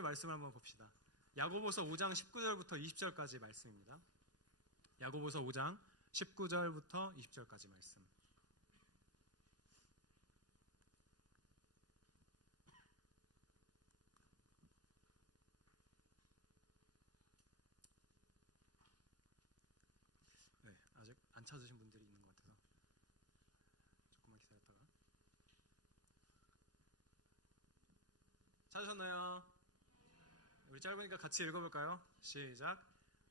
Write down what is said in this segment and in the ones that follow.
하나님의 말씀을 한번 봅시다. 야고보서 5장 19절부터 20절까지 말씀입니다. 야고보서 5장 19절부터 20절까지 말씀. 네, 아직 안 찾으신 분들이 있는 것 같아서 조금만 기다렸다가. 찾으셨나요? 우리 짧으니까 같이 읽어볼까요? 시작.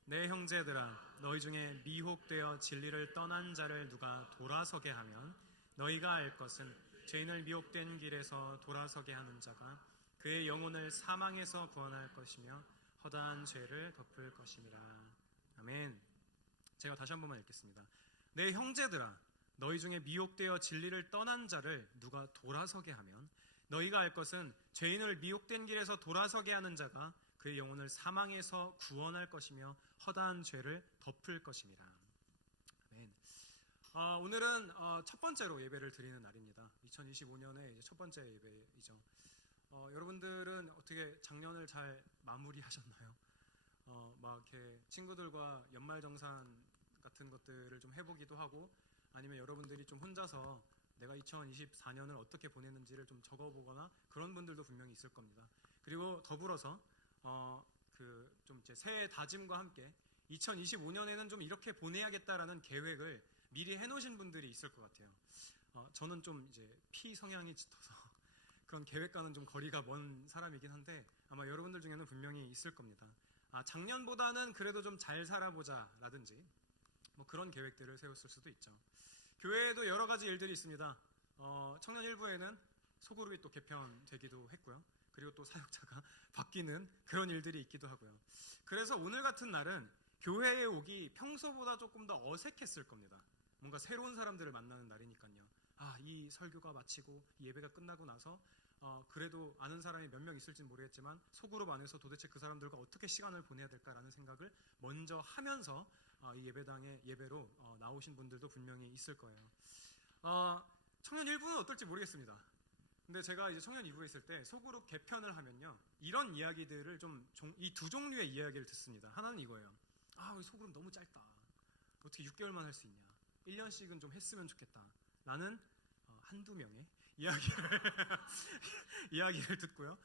내 형제들아, 너희 중에 미혹되어 진리를 떠난 자를 누가 돌아서게 하면 너희가 알 것은 죄인을 미혹된 길에서 돌아서게 하는 자가 그의 영혼을 사망에서 구원할 것이며 허다한 죄를 덮을 것임이라. 아멘. 제가 다시 한 번만 읽겠습니다. 내 형제들아, 너희 중에 미혹되어 진리를 떠난 자를 누가 돌아서게 하면 너희가 알 것은 죄인을 미혹된 길에서 돌아서게 하는 자가 그의 영혼을 사망에서 구원할 것이며 허다한 죄를 덮을 것임이라. 아멘. 오늘은 첫 번째로 예배를 드리는 날입니다. 2025년의 이제 첫 번째 예배이죠. 여러분들은 어떻게 작년을 잘 마무리하셨나요? 막 이렇게 친구들과 연말정산 같은 것들을 좀 해보기도 하고, 아니면 여러분들이 좀 혼자서 내가 2024년을 어떻게 보냈는지를 좀 적어보거나 그런 분들도 분명히 있을 겁니다. 그리고 더불어서 좀 이제 새해 다짐과 함께 2025년에는 좀 이렇게 보내야겠다라는 계획을 미리 해놓으신 분들이 있을 것 같아요. 저는 좀 이제 피 성향이 짙어서 그런 계획과는 좀 거리가 먼 사람이긴 한데 아마 여러분들 중에는 분명히 있을 겁니다. 작년보다는 그래도 좀 잘 살아보자 라든지 뭐 그런 계획들을 세웠을 수도 있죠. 교회에도 여러 가지 일들이 있습니다. 청년 일부에는 소그룹이 또 개편되기도 했고요. 그리고 또 사역자가 바뀌는 그런 일들이 있기도 하고요. 그래서 오늘 같은 날은 교회에 오기 평소보다 조금 더 어색했을 겁니다. 뭔가 새로운 사람들을 만나는 날이니까요. 이 설교가 마치고 이 예배가 끝나고 나서 그래도 아는 사람이 몇 명 있을지는 모르겠지만 소그룹 안에서 도대체 그 사람들과 어떻게 시간을 보내야 될까라는 생각을 먼저 하면서 이 예배당에 예배로 나오신 분들도 분명히 있을 거예요. 청년 1부는 어떨지 모르겠습니다. 근데 제가 이제 청년 2부에 있을 때 소그룹 개편을 하면요, 이런 이야기들을 이 두 종류의 이야기를 듣습니다. 하나는 이거예요. 우리 소그룹 너무 짧다. 어떻게 6개월만 할 수 있냐. 1년씩은 좀 했으면 좋겠다. 라는 한두 명의 이야기를 듣고요.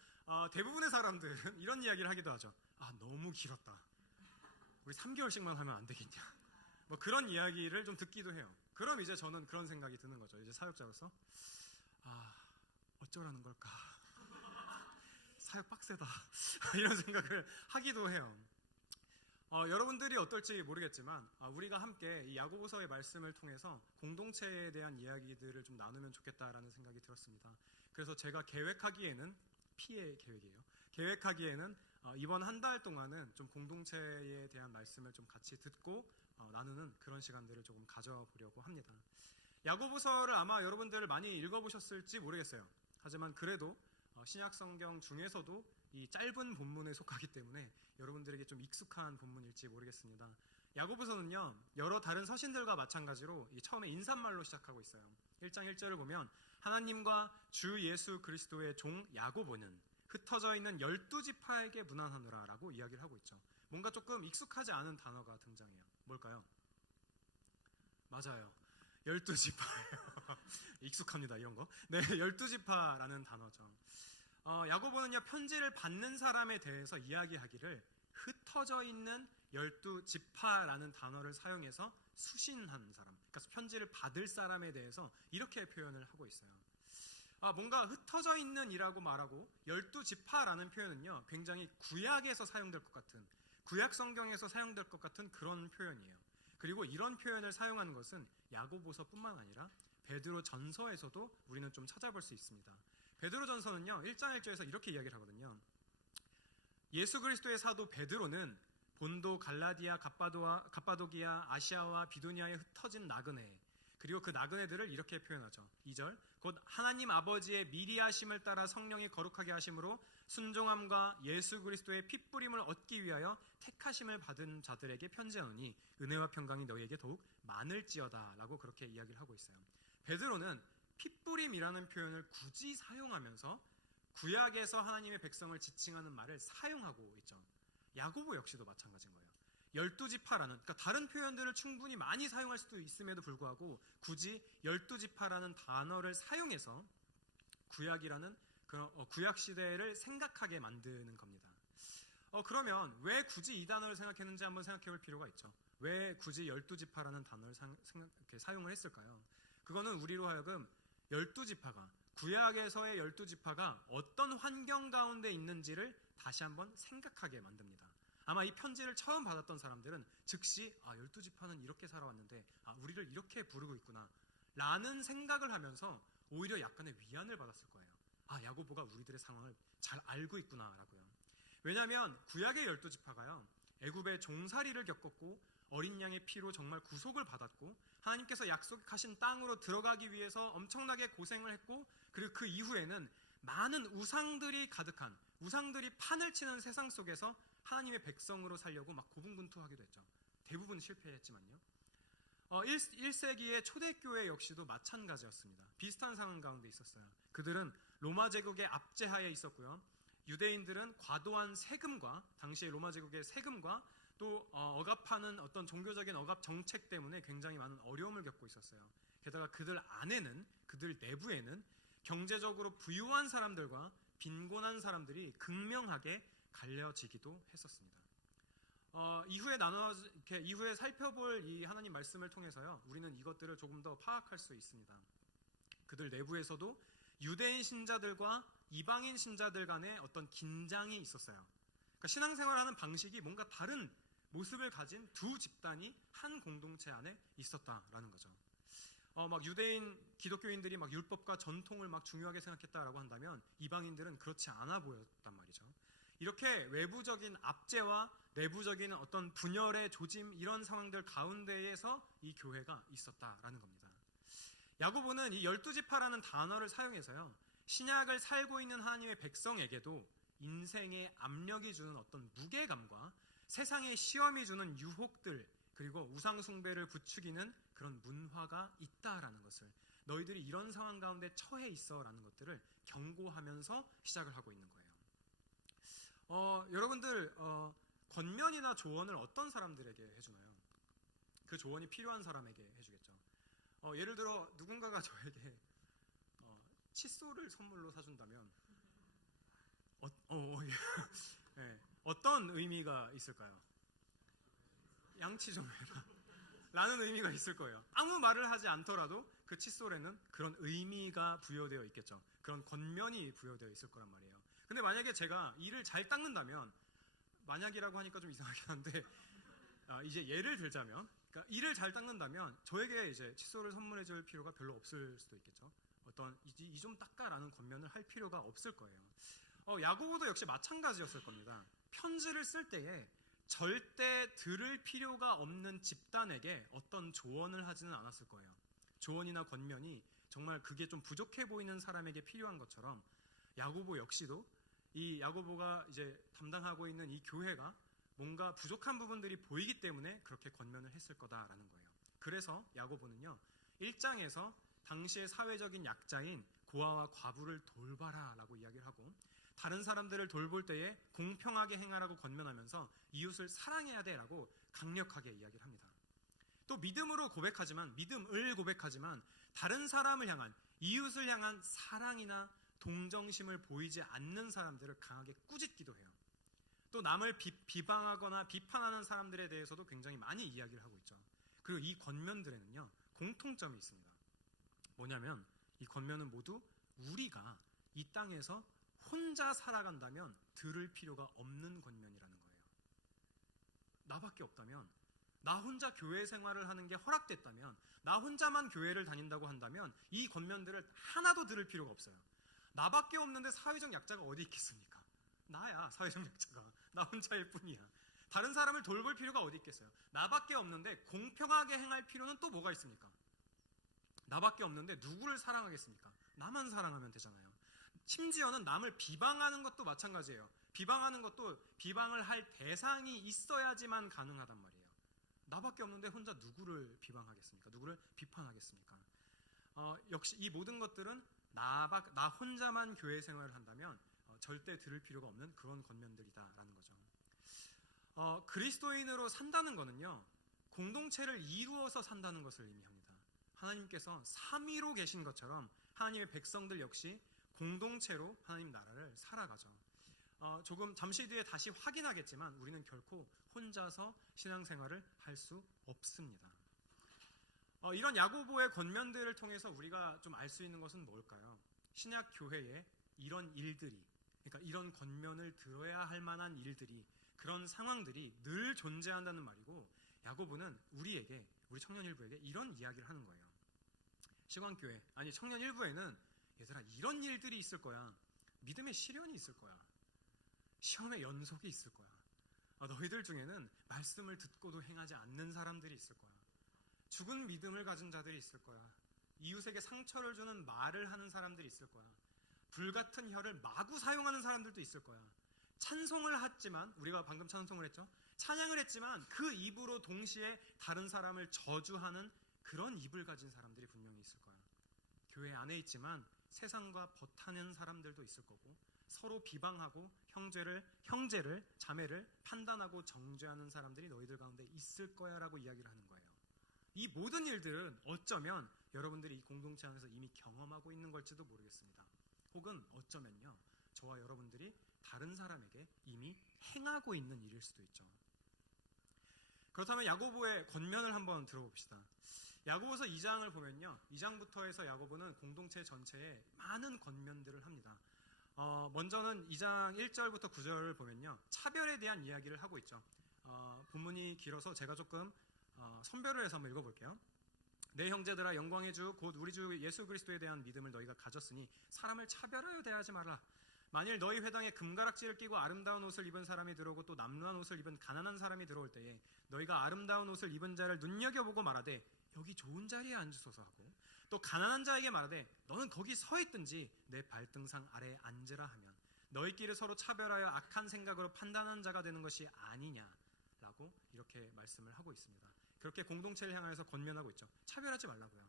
대부분의 사람들은 이런 이야기를 하기도 하죠. 너무 길었다. 우리 3개월씩만 하면 안 되겠냐. 뭐 그런 이야기를 좀 듣기도 해요. 그럼 이제 저는 그런 생각이 드는 거죠. 이제 사역자로서 어쩌라는 걸까. 사역 빡세다. 이런 생각을 하기도 해요. 여러분들이 어떨지 모르겠지만 우리가 함께 이 야고보서의 말씀을 통해서 공동체에 대한 이야기들을 좀 나누면 좋겠다라는 생각이 들었습니다. 그래서 제가 계획하기에는 피의 계획이에요. 계획하기에는 이번 한 달 동안은 좀 공동체에 대한 말씀을 좀 같이 듣고 나누는 그런 시간들을 조금 가져보려고 합니다. 야고보서를 아마 여러분들 많이 읽어보셨을지 모르겠어요. 하지만 그래도 신약 성경 중에서도 이 짧은 본문에 속하기 때문에 여러분들에게 좀 익숙한 본문일지 모르겠습니다. 야고보서는요, 여러 다른 서신들과 마찬가지로 처음에 인사말로 시작하고 있어요. 1장 1절을 보면 하나님과 주 예수 그리스도의 종 야고보는 흩어져 있는 12지파에게 문안하노라 라고 이야기를 하고 있죠. 뭔가 조금 익숙하지 않은 단어가 등장해요. 뭘까요? 맞아요. 12지파예요. 익숙합니다, 이런 거. 네, 12지파라는 단어죠. 야고보는요, 편지를 받는 사람에 대해서 이야기하기를 흩어져 있는 12지파라는 단어를 사용해서 수신한 사람, 그러니까 편지를 받을 사람에 대해서 이렇게 표현을 하고 있어요. 뭔가 흩어져 있는 이라고 말하고 12지파라는 표현은요, 굉장히 구약에서 사용될 것 같은, 구약 성경에서 사용될 것 같은 그런 표현이에요. 그리고 이런 표현을 사용하는 것은 야고보서뿐만 아니라 베드로 전서에서도 우리는 좀 찾아볼 수 있습니다. 베드로 전서는요, 1장 1절에서 이렇게 이야기를 하거든요. 예수 그리스도의 사도 베드로는 본도, 갈라디아, 갑바도기아, 아시아와 비두니아에 흩어진 나그네, 그리고 그 나그네들을 이렇게 표현하죠. 2절, 곧 하나님 아버지의 미리 하심을 따라 성령이 거룩하게 하심으로 순종함과 예수 그리스도의 핏부림을 얻기 위하여 택하심을 받은 자들에게 편지하노니 은혜와 평강이 너희에게 더욱 많을지어다 라고 그렇게 이야기를 하고 있어요. 베드로는 핏부림이라는 표현을 굳이 사용하면서 구약에서 하나님의 백성을 지칭하는 말을 사용하고 있죠. 야고보 역시도 마찬가지인 거예요. 12지파라는, 그러니까 다른 표현들을 충분히 많이 사용할 수도 있음에도 불구하고 굳이 12지파라는 단어를 사용해서 구약이라는 그런 구약 시대를 생각하게 만드는 겁니다. 그러면 왜 굳이 이 단어를 생각했는지 한번 생각해 볼 필요가 있죠. 왜 굳이 12지파라는 단어를 사용을 했을까요? 그거는 우리로 하여금 12지파가, 구약에서의 12지파가 어떤 환경 가운데 있는지를 다시 한번 생각하게 만듭니다. 아마 이 편지를 처음 받았던 사람들은 즉시 12지파는 이렇게 살아왔는데 우리를 이렇게 부르고 있구나 라는 생각을 하면서 오히려 약간의 위안을 받았을 거예요. 야고보가 우리들의 상황을 잘 알고 있구나 라고요. 왜냐하면 구약의 12지파가요, 애굽의 종살이를 겪었고 어린 양의 피로 정말 구속을 받았고 하나님께서 약속하신 땅으로 들어가기 위해서 엄청나게 고생을 했고, 그리고 그 이후에는 많은 우상들이 가득한, 우상들이 판을 치는 세상 속에서 하나님의 백성으로 살려고 막 고군분투하기도 했죠. 대부분 실패했지만요. 1세기의 초대교회 역시도 마찬가지였습니다. 비슷한 상황 가운데 있었어요. 그들은 로마 제국의 압제하에 있었고요. 유대인들은 과도한 세금과, 당시의 로마 제국의 세금과 또 억압하는 어떤 종교적인 억압 정책 때문에 굉장히 많은 어려움을 겪고 있었어요. 게다가 그들 안에는, 그들 내부에는 경제적으로 부유한 사람들과 빈곤한 사람들이 극명하게 갈려지기도 했었습니다. 이후에 살펴볼 이 하나님 말씀을 통해서요, 우리는 이것들을 조금 더 파악할 수 있습니다. 그들 내부에서도 유대인 신자들과 이방인 신자들 간의 어떤 긴장이 있었어요. 그러니까 신앙생활하는 방식이 뭔가 다른 모습을 가진 두 집단이 한 공동체 안에 있었다라는 거죠. 막 유대인 기독교인들이 막 율법과 전통을 막 중요하게 생각했다라고 한다면 이방인들은 그렇지 않아 보였단 말이죠. 이렇게 외부적인 압제와 내부적인 어떤 분열의 조짐, 이런 상황들 가운데에서 이 교회가 있었다라는 겁니다. 야고보는 이 12지파라는 단어를 사용해서요, 신약을 살고 있는 하나님의 백성에게도 인생의 압력이 주는 어떤 무게감과 세상의 시험이 주는 유혹들, 그리고 우상 숭배를 부추기는 그런 문화가 있다라는 것을, 너희들이 이런 상황 가운데 처해 있어라는 것들을 경고하면서 시작을 하고 있는 거예요. 여러분들 권면이나 조언을 어떤 사람들에게 해주나요? 그 조언이 필요한 사람에게 해주겠죠. 예를 들어 누군가가 저에게 칫솔을 선물로 사준다면 네, 어떤 의미가 있을까요? 양치 좀 해라 라는 의미가 있을 거예요. 아무 말을 하지 않더라도 그 칫솔에는 그런 의미가 부여되어 있겠죠. 그런 권면이 부여되어 있을 거란 말이에요. 근데 만약에 제가 이를 잘 닦는다면, 만약이라고 하니까 좀 이상하긴 한데 이제 예를 들자면, 그러니까 이를 잘 닦는다면 저에게 이제 칫솔을 선물해 줄 필요가 별로 없을 수도 있겠죠. 어떤 이 좀 닦아라는 권면을 할 필요가 없을 거예요. 야고보도 역시 마찬가지였을 겁니다. 편지를 쓸 때에 절대 들을 필요가 없는 집단에게 어떤 조언을 하지는 않았을 거예요. 조언이나 권면이 정말 그게 좀 부족해 보이는 사람에게 필요한 것처럼 야고보 역시도 이 야고보가 이제 담당하고 있는 이 교회가 뭔가 부족한 부분들이 보이기 때문에 그렇게 권면을 했을 거다라는 거예요. 그래서 야고보는요, 1장에서 당시의 사회적인 약자인 고아와 과부를 돌봐라 라고 이야기를 하고, 다른 사람들을 돌볼 때에 공평하게 행하라고 권면하면서 이웃을 사랑해야 돼 라고 강력하게 이야기를 합니다. 또 믿음을 고백하지만 다른 사람을 향한, 이웃을 향한 사랑이나 동정심을 보이지 않는 사람들을 강하게 꾸짖기도 해요. 또 남을 비방하거나 비판하는 사람들에 대해서도 굉장히 많이 이야기를 하고 있죠. 그리고 이 권면들에는요, 공통점이 있습니다. 뭐냐면 이 권면은 모두 우리가 이 땅에서 혼자 살아간다면 들을 필요가 없는 권면이라는 거예요. 나밖에 없다면, 나 혼자 교회 생활을 하는 게 허락됐다면, 나 혼자만 교회를 다닌다고 한다면 이 권면들을 하나도 들을 필요가 없어요. 나밖에 없는데 사회적 약자가 어디 있겠습니까? 나야 사회적 약자가. 나 혼자일 뿐이야. 다른 사람을 돌볼 필요가 어디 있겠어요? 나밖에 없는데 공평하게 행할 필요는 또 뭐가 있습니까? 나밖에 없는데 누구를 사랑하겠습니까? 나만 사랑하면 되잖아요. 심지어는 남을 비방하는 것도 마찬가지예요. 비방하는 것도 비방을 할 대상이 있어야지만 가능하단 말이에요. 나밖에 없는데 혼자 누구를 비방하겠습니까? 누구를 비판하겠습니까? 역시 이 모든 것들은 나 혼자만 교회 생활을 한다면 절대 들을 필요가 없는 그런 권면들이다라는 거죠. 그리스도인으로 산다는 거는요, 공동체를 이루어서 산다는 것을 의미합니다. 하나님께서 삼위로 계신 것처럼 하나님의 백성들 역시 공동체로 하나님 나라를 살아가죠. 조금 잠시 뒤에 다시 확인하겠지만 우리는 결코 혼자서 신앙생활을 할 수 없습니다. 이런 야고보의 권면들을 통해서 우리가 좀 알 수 있는 것은 뭘까요? 신약 교회에 이런 일들이, 그러니까 이런 권면을 들어야 할 만한 일들이, 그런 상황들이 늘 존재한다는 말이고, 야고보는 우리에게, 우리 청년 일부에게 이런 이야기를 하는 거예요. 시광교회, 아니 청년 일부에는 얘들아 이런 일들이 있을 거야. 믿음의 시련이 있을 거야. 시험의 연속이 있을 거야. 너희들 중에는 말씀을 듣고도 행하지 않는 사람들이 있을 거야. 죽은 믿음을 가진 자들이 있을 거야. 이웃에게 상처를 주는 말을 하는 사람들이 있을 거야. 불같은 혀를 마구 사용하는 사람들도 있을 거야. 찬송을 했지만, 우리가 방금 찬송을 했죠. 찬양을 했지만 그 입으로 동시에 다른 사람을 저주하는 그런 입을 가진 사람들이 분명히 있을 거야. 교회 안에 있지만 세상과 버타는 사람들도 있을 거고, 서로 비방하고 형제를 자매를 판단하고 정죄하는 사람들이 너희들 가운데 있을 거야 라고 이야기를 하는 거예요. 이 모든 일들은 어쩌면 여러분들이 이 공동체 안에서 이미 경험하고 있는 걸지도 모르겠습니다. 혹은 어쩌면요, 저와 여러분들이 다른 사람에게 이미 행하고 있는 일일 수도 있죠. 그렇다면 야고보의 권면을 한번 들어봅시다. 야고보서 2장을 보면요, 2장부터 해서 야고보는 공동체 전체에 많은 권면들을 합니다. 먼저는 2장 1절부터 9절을 보면요, 차별에 대한 이야기를 하고 있죠. 본문이 길어서 제가 조금 선별을 해서 한번 읽어볼게요. 내 형제들아, 영광의 주 곧 우리 주 예수 그리스도에 대한 믿음을 너희가 가졌으니 사람을 차별하여 대하지 말라. 만일 너희 회당에 금가락지를 끼고 아름다운 옷을 입은 사람이 들어오고 또 남루한 옷을 입은 가난한 사람이 들어올 때에 너희가 아름다운 옷을 입은 자를 눈여겨보고 말하되 여기 좋은 자리에 앉으소서 하고, 또 가난한 자에게 말하되 너는 거기 서 있든지 내 발등상 아래에 앉으라 하면 너희끼리 서로 차별하여 악한 생각으로 판단한 자가 되는 것이 아니냐라고 이렇게 말씀을 하고 있습니다. 그렇게 공동체를 향해서 권면하고 있죠. 차별하지 말라고요.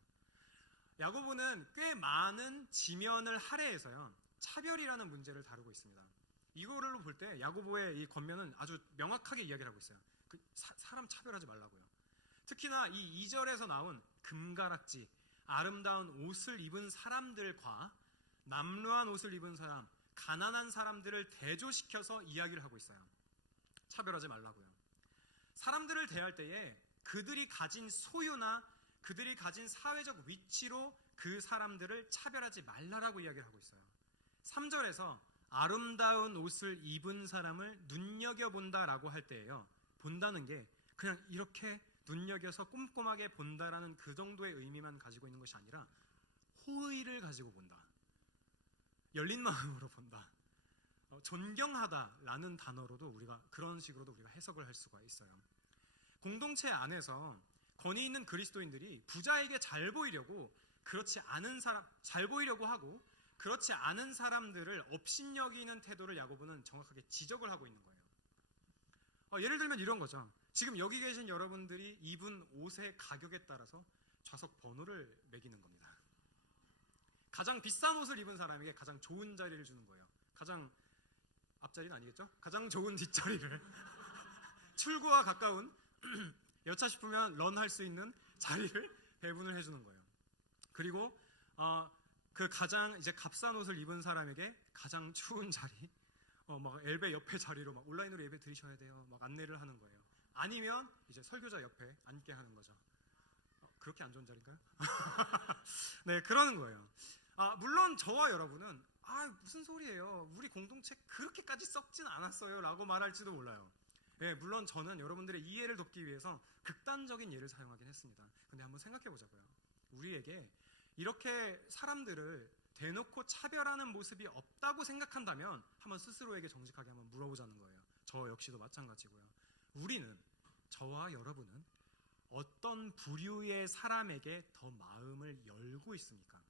야고보는 꽤 많은 지면을 할애해서요, 차별이라는 문제를 다루고 있습니다. 이거를 볼 때 야고보의 이 권면은 아주 명확하게 이야기를 하고 있어요. 사람 차별하지 말라고요. 특히나 이 2절에서 나온 금가락지, 아름다운 옷을 입은 사람들과 남루한 옷을 입은 사람, 가난한 사람들을 대조시켜서 이야기를 하고 있어요. 차별하지 말라고요. 사람들을 대할 때에 그들이 가진 소유나 그들이 가진 사회적 위치로 그 사람들을 차별하지 말라라고 이야기를 하고 있어요. 3절에서 아름다운 옷을 입은 사람을 눈여겨본다라고 할 때예요, 본다는 게 그냥 이렇게 눈여겨서 꼼꼼하게 본다라는 그 정도의 의미만 가지고 있는 것이 아니라 호의를 가지고 본다, 열린 마음으로 본다, 존경하다라는 단어로도 우리가 그런 식으로도 우리가 해석을 할 수가 있어요. 공동체 안에서 권위 있는 그리스도인들이 부자에게 잘 보이려고 그렇지 않은 사람 잘 보이려고 하고 그렇지 않은 사람들을 업신여기는 태도를 야고보는 정확하게 지적을 하고 있는 거예요. 예를 들면 이런 거죠. 지금 여기 계신 여러분들이 입은 옷의 가격에 따라서 좌석 번호를 매기는 겁니다. 가장 비싼 옷을 입은 사람에게 가장 좋은 자리를 주는 거예요. 가장 앞자리는 아니겠죠? 가장 좋은 뒷자리를 출구와 가까운 여차 싶으면 런할 수 있는 자리를 배분을 해주는 거예요. 그리고 그 가장 이제 값싼 옷을 입은 사람에게 가장 추운 자리, 막 엘베 옆에 자리로 막 온라인으로 예배 드리셔야 돼요, 막 안내를 하는 거예요. 아니면 이제 설교자 옆에 앉게 하는 거죠. 그렇게 안 좋은 자리인가요? 네, 그러는 거예요. 물론 저와 여러분은 무슨 소리예요, 우리 공동체 그렇게까지 썩진 않았어요 라고 말할지도 몰라요. 네, 물론 저는 여러분들의 이해를 돕기 위해서 극단적인 예를 사용하긴 했습니다. 근데 한번 생각해 보자고요. 우리에게 이렇게 사람들을 대놓고 차별하는 모습이 없다고 생각한다면 한번 스스로에게 정직하게 한번 물어보자는 거예요. 저 역시도 마찬가지고요. 우리는, 저와 여러분은 어떤 부류의 사람에게 더 마음을 열고 있습니까?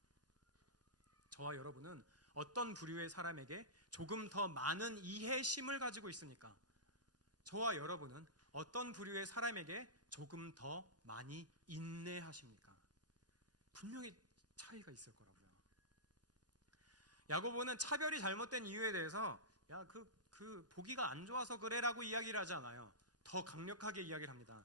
저와 여러분은 어떤 부류의 사람에게 조금 더 많은 이해심을 가지고 있습니까? 저와 여러분은 어떤 부류의 사람에게 조금 더 많이 인내하십니까? 분명히 차이가 있을 거라고요. 야고보는 차별이 잘못된 이유에 대해서 야, 그 보기가 안 좋아서 그래라고 이야기를 하지 않아요. 더 강력하게 이야기를 합니다.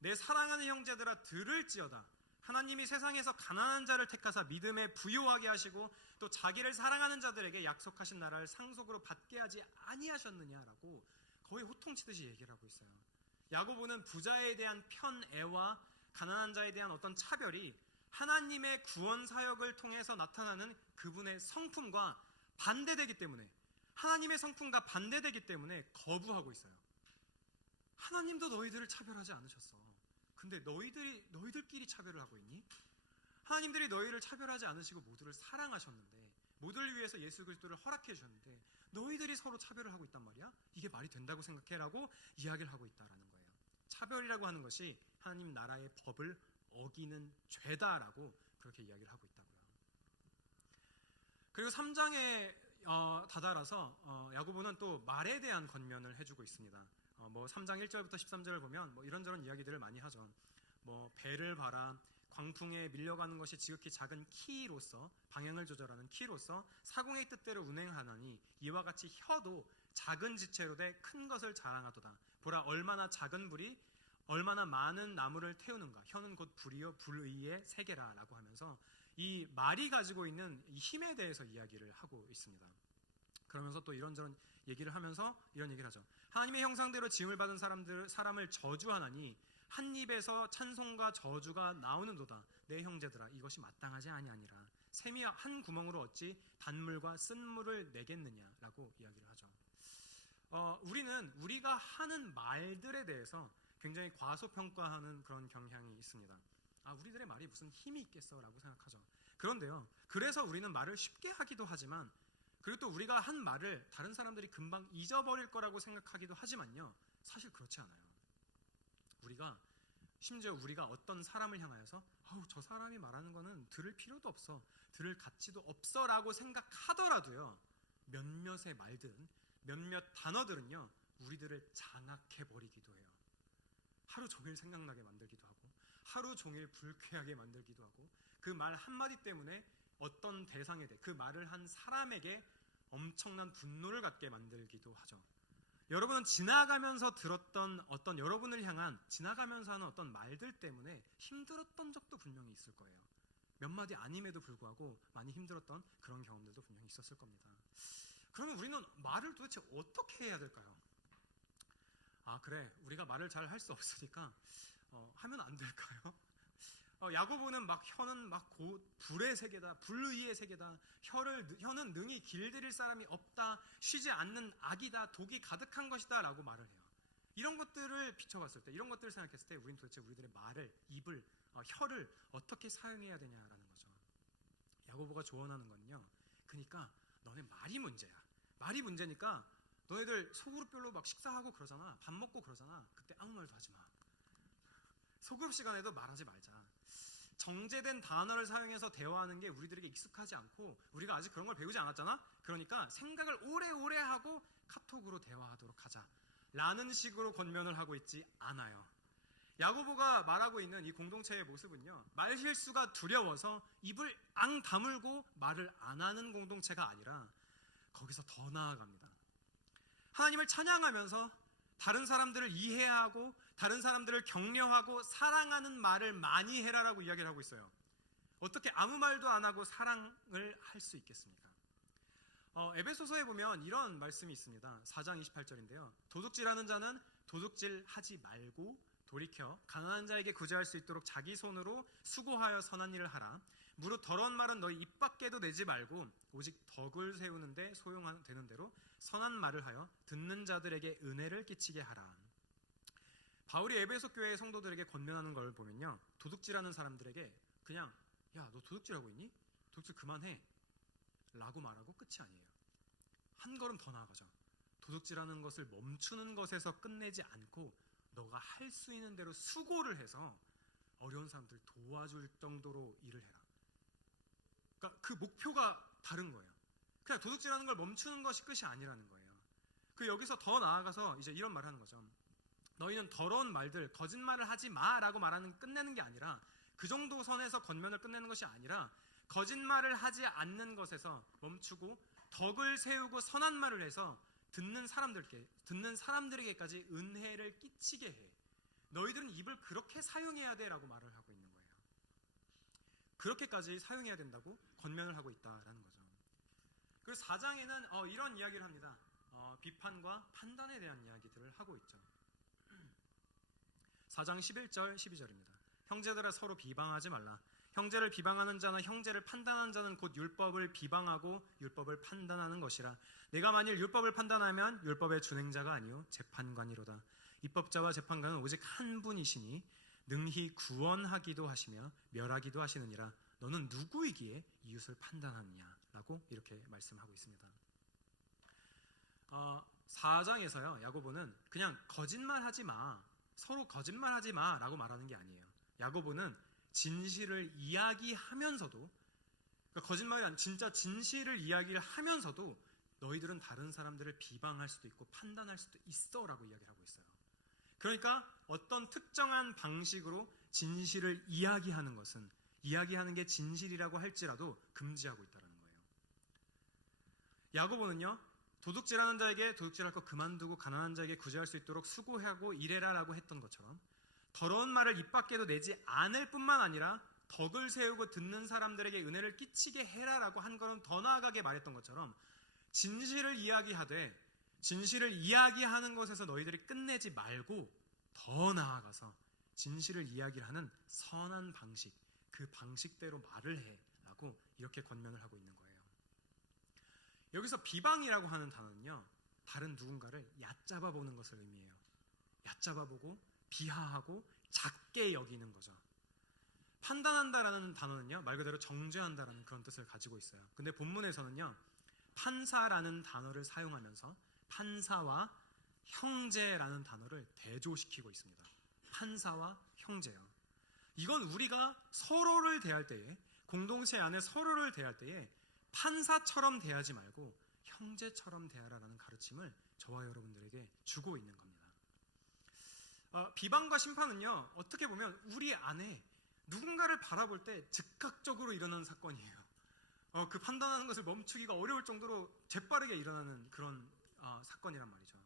내 사랑하는 형제들아 들을지어다. 하나님이 세상에서 가난한 자를 택하사 믿음에 부요하게 하시고 또 자기를 사랑하는 자들에게 약속하신 나라를 상속으로 받게 하지 아니하셨느냐라고 거의 호통치듯이 얘기를 하고 있어요. 야고보는 부자에 대한 편애와 가난한 자에 대한 어떤 차별이 하나님의 구원 사역을 통해서 나타나는 그분의 성품과 반대되기 때문에, 하나님의 성품과 반대되기 때문에 거부하고 있어요. 하나님도 너희들을 차별하지 않으셨어. 근데 너희들끼리 차별을 하고 있니? 하나님들이 너희를 차별하지 않으시고 모두를 사랑하셨는데, 모두를 위해서 예수 그리스도를 허락해 주셨는데 너희들이 서로 차별을 하고 있단 말이야? 이게 말이 된다고 생각해라고 이야기를 하고 있다라는 거예요. 차별이라고 하는 것이 하나님 나라의 법을 어기는 죄다라고 그렇게 이야기를 하고 있다고요. 그리고 3장에 다다라서 야고보는 또 말에 대한 권면을 해주고 있습니다. 3장 1절부터 13절을 보면 이런저런 이야기들을 많이 하죠. 배를 봐라. 광풍에 밀려가는 것이 지극히 작은 키로서, 방향을 조절하는 키로서 사공의 뜻대로 운행하나니 이와 같이 혀도 작은 지체로 돼 큰 것을 자랑하도다. 보라, 얼마나 작은 불이 얼마나 많은 나무를 태우는가. 혀는 곧 불이요 불의의 세계라 라고 하면서 이 말이 가지고 있는 이 힘에 대해서 이야기를 하고 있습니다. 그러면서 또 이런저런 얘기를 하면서 이런 얘기를 하죠. 하나님의 형상대로 지음을 받은 사람을 저주하나니 한 입에서 찬송과 저주가 나오는도다. 내 형제들아, 이것이 마땅하지 아니하니라. 샘이 한 구멍으로 어찌 단물과 쓴물을 내겠느냐라고 이야기를 하죠. 우리는 우리가 하는 말들에 대해서 굉장히 과소평가하는 그런 경향이 있습니다. 우리들의 말이 무슨 힘이 있겠어라고 생각하죠. 그런데요, 그래서 우리는 말을 쉽게 하기도 하지만, 그리고 또 우리가 한 말을 다른 사람들이 금방 잊어버릴 거라고 생각하기도 하지만요, 사실 그렇지 않아요. 심지어 우리가 어떤 사람을 향하여서 저 사람이 말하는 거는 들을 필요도 없어, 들을 가치도 없어 라고 생각하더라도요, 몇몇의 말들은, 몇몇 단어들은요 우리들을 장악해버리기도 해요. 하루 종일 생각나게 만들기도 하고, 하루 종일 불쾌하게 만들기도 하고, 그 말 한마디 때문에 어떤 대상에 대해, 그 말을 한 사람에게 엄청난 분노를 갖게 만들기도 하죠. 여러분은 지나가면서 들었던 어떤 여러분을 향한 지나가면서 하는 어떤 말들 때문에 힘들었던 적도 분명히 있을 거예요. 몇 마디 아님에도 불구하고 많이 힘들었던 그런 경험들도 분명히 있었을 겁니다. 그러면 우리는 말을 도대체 어떻게 해야 될까요? 그래, 우리가 말을 잘 할 수 없으니까 하면 안 될까요? 야고보는 혀는 불의 세계다, 불의의 세계다, 혀는 능히 길들일 사람이 없다, 쉬지 않는 악이다, 독이 가득한 것이다 라고 말을 해요. 이런 것들을 비춰봤을 때, 이런 것들을 생각했을 때 우리는 도대체 우리들의 말을, 입을, 혀를 어떻게 사용해야 되냐라는 거죠. 야고보가 조언하는 건요, 그러니까 너네 말이 문제야. 말이 문제니까 너희들 소그룹별로 식사하고 그러잖아, 밥 먹고 그러잖아. 그때 아무 말도 하지 마. 소그룹 시간에도 말하지 말자. 정제된 단어를 사용해서 대화하는 게 우리들에게 익숙하지 않고 우리가 아직 그런 걸 배우지 않았잖아. 그러니까 생각을 오래오래 하고 카톡으로 대화하도록 하자 라는 식으로 권면을 하고 있지 않아요. 야고보가 말하고 있는 이 공동체의 모습은요, 말 실수가 두려워서 입을 앙 다물고 말을 안 하는 공동체가 아니라 거기서 더 나아갑니다. 하나님을 찬양하면서 다른 사람들을 이해하고 다른 사람들을 격려하고 사랑하는 말을 많이 해라라고 이야기를 하고 있어요. 어떻게 아무 말도 안 하고 사랑을 할 수 있겠습니까? 에베소서에 보면 이런 말씀이 있습니다. 4장 28절인데요. 도둑질하는 자는 도둑질하지 말고 돌이켜 가난한 자에게 구제할 수 있도록 자기 손으로 수고하여 선한 일을 하라. 무릇 더러운 말은 너희 입 밖에도 내지 말고 오직 덕을 세우는데 소용되는 대로 선한 말을 하여 듣는 자들에게 은혜를 끼치게 하라. 바울이 에베소 교회의 성도들에게 권면하는 걸 보면요, 도둑질하는 사람들에게 그냥 야, 너 도둑질하고 있니? 도둑질 그만해 라고 말하고 끝이 아니에요. 한 걸음 더 나아가죠. 도둑질하는 것을 멈추는 것에서 끝내지 않고 너가 할 수 있는 대로 수고를 해서 어려운 사람들 도와줄 정도로 일을 해라. 그러니까 그 목표가 다른 거예요. 그냥 도둑질하는 걸 멈추는 것이 끝이 아니라는 거예요. 여기서 더 나아가서 이제 이런 말을 하는 거죠. 너희는 더러운 말들, 거짓말을 하지 마라고 말하는, 끝내는 게 아니라, 그 정도 선에서 권면을 끝내는 것이 아니라 거짓말을 하지 않는 것에서 멈추고 덕을 세우고 선한 말을 해서 듣는 사람들에게까지 은혜를 끼치게 해. 너희들은 입을 그렇게 사용해야 돼라고 말을 하고 있는 거예요. 그렇게까지 사용해야 된다고 권면을 하고 있다라는 거죠. 그리고 4장에는 이런 이야기를 합니다. 비판과 판단에 대한 이야기들을 하고 있죠. 4장 11절 12절입니다. 형제들아 서로 비방하지 말라. 형제를 비방하는 자나 형제를 판단하는 자는 곧 율법을 비방하고 율법을 판단하는 것이라. 내가 만일 율법을 판단하면 율법의 준행자가 아니요 재판관이로다. 입법자와 재판관은 오직 한 분이시니 능히 구원하기도 하시며 멸하기도 하시느니라. 너는 누구이기에 이웃을 판단하느냐 라고 이렇게 말씀하고 있습니다. 4장에서요 야고보는 그냥 거짓말하지 마, 서로 거짓말하지 마 라고 말하는 게 아니에요. 야고보는 진실을 이야기하면서도, 그러니까 거짓말이 아니라 진짜 진실을 이야기를 하면서도 너희들은 다른 사람들을 비방할 수도 있고 판단할 수도 있어 라고 이야기를 하고 있어요. 그러니까 어떤 특정한 방식으로 진실을 이야기하는 것은, 이야기하는 게 진실이라고 할지라도 금지하고 있다는 거예요. 야고보는요 도둑질하는 자에게 도둑질할 거 그만두고 가난한 자에게 구제할 수 있도록 수고하고 일해라라고 했던 것처럼, 더러운 말을 입 밖에도 내지 않을 뿐만 아니라 덕을 세우고 듣는 사람들에게 은혜를 끼치게 해라라고 한 걸음 더 나아가게 말했던 것처럼, 진실을 이야기하되 진실을 이야기하는 것에서 너희들이 끝내지 말고 더 나아가서 진실을 이야기를 하는 선한 방식, 그 방식대로 말을 해라고 이렇게 권면을 하고 있는 거예요. 여기서 비방이라고 하는 단어는요 다른 누군가를 얕잡아 보는 것을 의미해요. 얕잡아 보고 비하하고 작게 여기는 거죠. 판단한다라는 단어는요 말 그대로 정죄한다라는 그런 뜻을 가지고 있어요. 근데 본문에서는요 판사라는 단어를 사용하면서 판사와 형제라는 단어를 대조시키고 있습니다. 판사와 형제요. 이건 우리가 서로를 대할 때에, 공동체 안에 서로를 대할 때에 판사처럼 대하지 말고 형제처럼 대하라는 가르침을 저와 여러분들에게 주고 있는 겁니다. 비방과 심판은요 어떻게 보면 우리 안에 누군가를 바라볼 때 즉각적으로 일어나는 사건이에요. 그 판단하는 것을 멈추기가 어려울 정도로 재빠르게 일어나는 그런 사건이란 말이죠.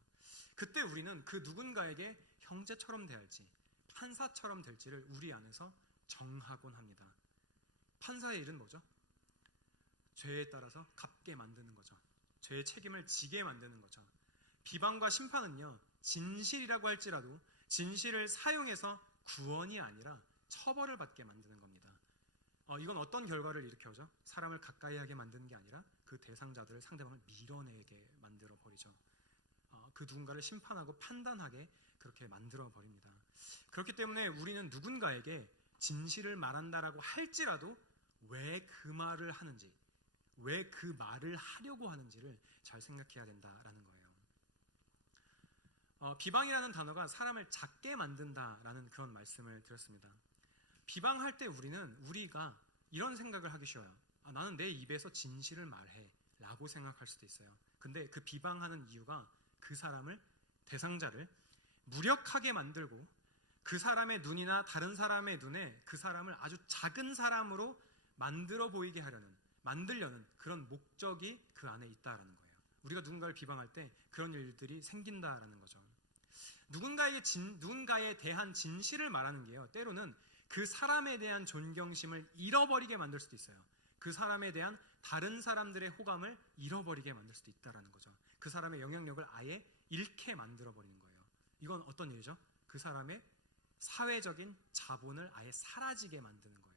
그때 우리는 그 누군가에게 형제처럼 대할지 판사처럼 될지를 우리 안에서 정하곤 합니다. 판사의 일은 뭐죠? 죄에 따라서 갚게 만드는 거죠. 죄의 책임을 지게 만드는 거죠. 비방과 심판은요 진실이라고 할지라도 진실을 사용해서 구원이 아니라 처벌을 받게 만드는 겁니다. 이건 어떤 결과를 일으켜죠? 사람을 가까이 하게 만드는 게 아니라 그 대상자들을, 상대방을 밀어내게 만들어 버리죠. 그 누군가를 심판하고 판단하게 그렇게 만들어 버립니다. 그렇기 때문에 우리는 누군가에게 진실을 말한다라고 할지라도 왜 그 말을 하는지, 왜 그 말을 하려고 하는지를 잘 생각해야 된다라는 거예요. 비방이라는 단어가 사람을 작게 만든다라는 그런 말씀을 드렸습니다. 비방할 때 우리가 이런 생각을 하기 쉬워요. 나는 내 입에서 진실을 말해 라고 생각할 수도 있어요. 근데 그 비방하는 이유가 그 사람을, 대상자를 무력하게 만들고 그 사람의 눈이나 다른 사람의 눈에 그 사람을 아주 작은 사람으로 만들어 보이게 만들려는 그런 목적이 그 안에 있다라는 거예요. 우리가 누군가를 비방할 때 그런 일들이 생긴다라는 거죠. 누군가에 대한 진실을 말하는 게요 때로는 그 사람에 대한 존경심을 잃어버리게 만들 수도 있어요. 그 사람에 대한 다른 사람들의 호감을 잃어버리게 만들 수도 있다라는 거죠. 그 사람의 영향력을 아예 잃게 만들어버리는 거예요. 이건 어떤 일이죠? 그 사람의 사회적인 자본을 아예 사라지게 만드는 거예요.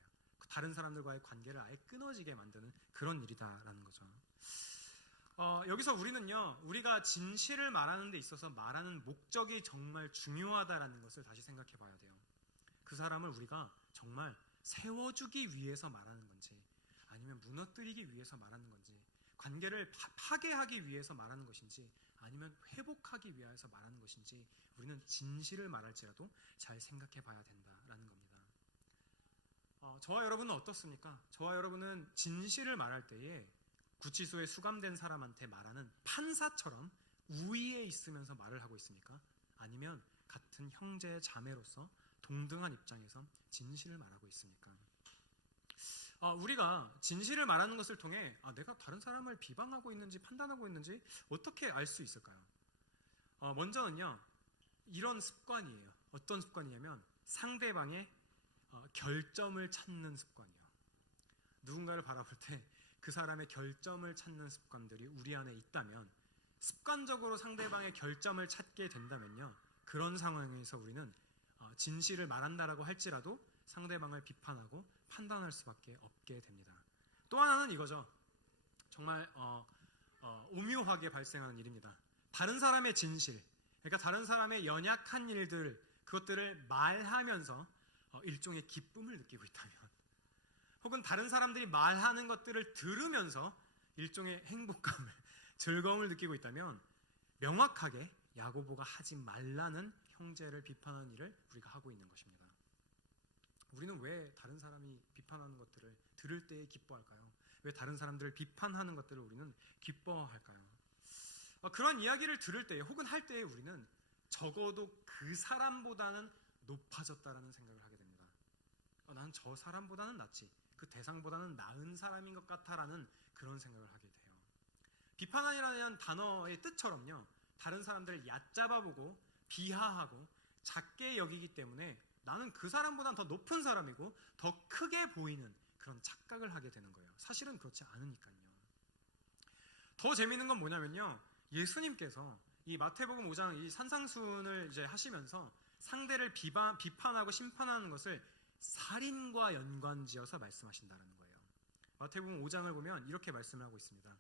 다른 사람들과의 관계를 아예 끊어지게 만드는 그런 일이다라는 거죠. 여기서 우리가 진실을 말하는 데 있어서 말하는 목적이 정말 중요하다라는 것을 다시 생각해 봐야 돼요. 그 사람을 우리가 정말 세워주기 위해서 말하는 건지, 아니면 무너뜨리기 위해서 말하는 건지, 관계를 파괴하기 위해서 말하는 것인지, 아니면 회복하기 위해서 말하는 것인지, 우리는 진실을 말할지라도 잘 생각해 봐야 된다라는 겁니다. 저와 여러분은 어떻습니까? 저와 여러분은 진실을 말할 때에 구치소에 수감된 사람한테 말하는 판사처럼 우위에 있으면서 말을 하고 있습니까? 아니면 같은 형제 자매로서 동등한 입장에서 진실을 말하고 있습니까? 우리가 진실을 말하는 것을 통해 내가 다른 사람을 비방하고 있는지 판단하고 있는지 어떻게 알 수 있을까요? 먼저는요, 이런 습관이에요. 어떤 습관이냐면 상대방의 결점을 찾는 습관이에요. 누군가를 바라볼 때 그 사람의 결점을 찾는 습관들이 우리 안에 있다면, 습관적으로 상대방의 결점을 찾게 된다면요, 그런 상황에서 우리는 진실을 말한다라고 할지라도 상대방을 비판하고 판단할 수밖에 없게 됩니다. 또 하나는 이거죠. 정말 오묘하게 발생하는 일입니다. 다른 사람의 진실, 그러니까 다른 사람의 연약한 일들, 그것들을 말하면서 일종의 기쁨을 느끼고 있다면, 혹은 다른 사람들이 말하는 것들을 들으면서 일종의 행복감을, 즐거움을 느끼고 있다면, 명확하게 야고보가 하지 말라는 형제를 비판하는 일을 우리가 하고 있는 것입니다. 우리는 왜 다른 사람이 비판하는 것들을 들을 때에 기뻐할까요? 왜 다른 사람들을 비판하는 것들을 우리는 기뻐할까요? 그런 이야기를 들을 때에, 혹은 할 때에 우리는 적어도 그 사람보다는 높아졌다라는 생각을 하게 됩니다. 나는 저 사람보다는 낫지, 그 대상보다는 나은 사람인 것 같아라는 그런 생각을 하게 돼요. 비판이라는 단어의 뜻처럼요, 다른 사람들을 얕잡아보고 비하하고 작게 여기기 때문에 나는 그 사람보다는 더 높은 사람이고 더 크게 보이는 그런 착각을 하게 되는 거예요. 사실은 그렇지 않으니까요. 더 재미있는 건 뭐냐면요, 예수님께서 이 마태복음 5장 이 산상수훈을 이제 하시면서 상대를 비판하고 심판하는 것을 살인과 연관지어서 말씀하신다는 거예요. 마태복음 5장을 보면 이렇게 말씀을 하고 있습니다.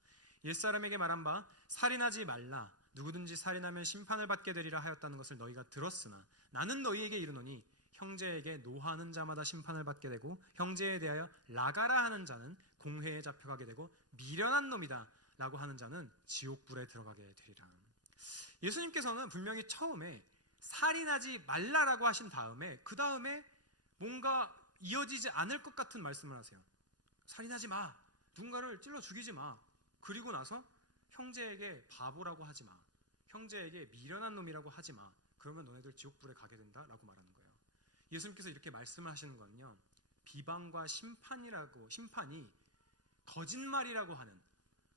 옛사람에게 말한 바 살인하지 말라, 누구든지 살인하면 심판을 받게 되리라 하였다는 것을 너희가 들었으나 나는 너희에게 이르노니 형제에게 노하는 자마다 심판을 받게 되고 형제에 대하여 나가라 하는 자는 공회에 잡혀가게 되고 미련한 놈이다 라고 하는 자는 지옥불에 들어가게 되리라. 예수님께서는 분명히 처음에 살인하지 말라라고 하신 다음에, 그 다음에 뭔가 이어지지 않을 것 같은 말씀을 하세요. 살인하지 마, 누군가를 찔러 죽이지 마, 그리고 나서 형제에게 바보라고 하지 마, 형제에게 미련한 놈이라고 하지 마, 그러면 너네들 지옥불에 가게 된다 라고 말하는 거예요. 예수님께서 이렇게 말씀을 하시는 건요, 비방과 심판이 거짓말이라고 하는,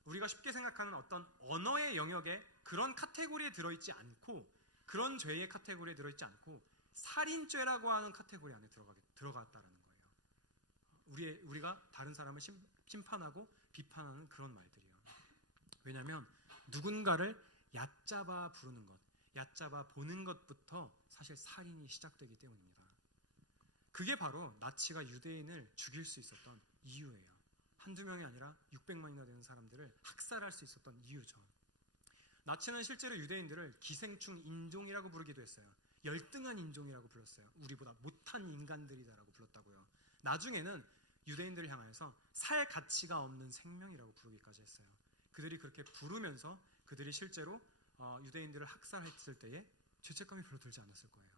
우리가 쉽게 생각하는 어떤 언어의 영역에, 그런 카테고리에 들어있지 않고, 그런 죄의 카테고리에 들어있지 않고 살인죄라고 하는 카테고리 안에 들어갔다라는 거예요. 우리가 다른 사람을 심판하고 비판하는 그런 말들이에요. 왜냐하면 누군가를 얕잡아 부르는 것, 얕잡아 보는 것부터 사실 살인이 시작되기 때문입니다. 그게 바로 나치가 유대인을 죽일 수 있었던 이유예요. 한두 명이 아니라 600만이나 되는 사람들을 학살할 수 있었던 이유죠. 나치는 실제로 유대인들을 기생충 인종이라고 부르기도 했어요. 열등한 인종이라고 불렀어요. 우리보다 못한 인간들이다라고 불렀다고요. 나중에는 유대인들을 향하여서 살 가치가 없는 생명이라고 부르기까지 했어요. 그들이 그렇게 부르면서 그들이 실제로 유대인들을 학살했을 때에 죄책감이 별로 들지 않았을 거예요.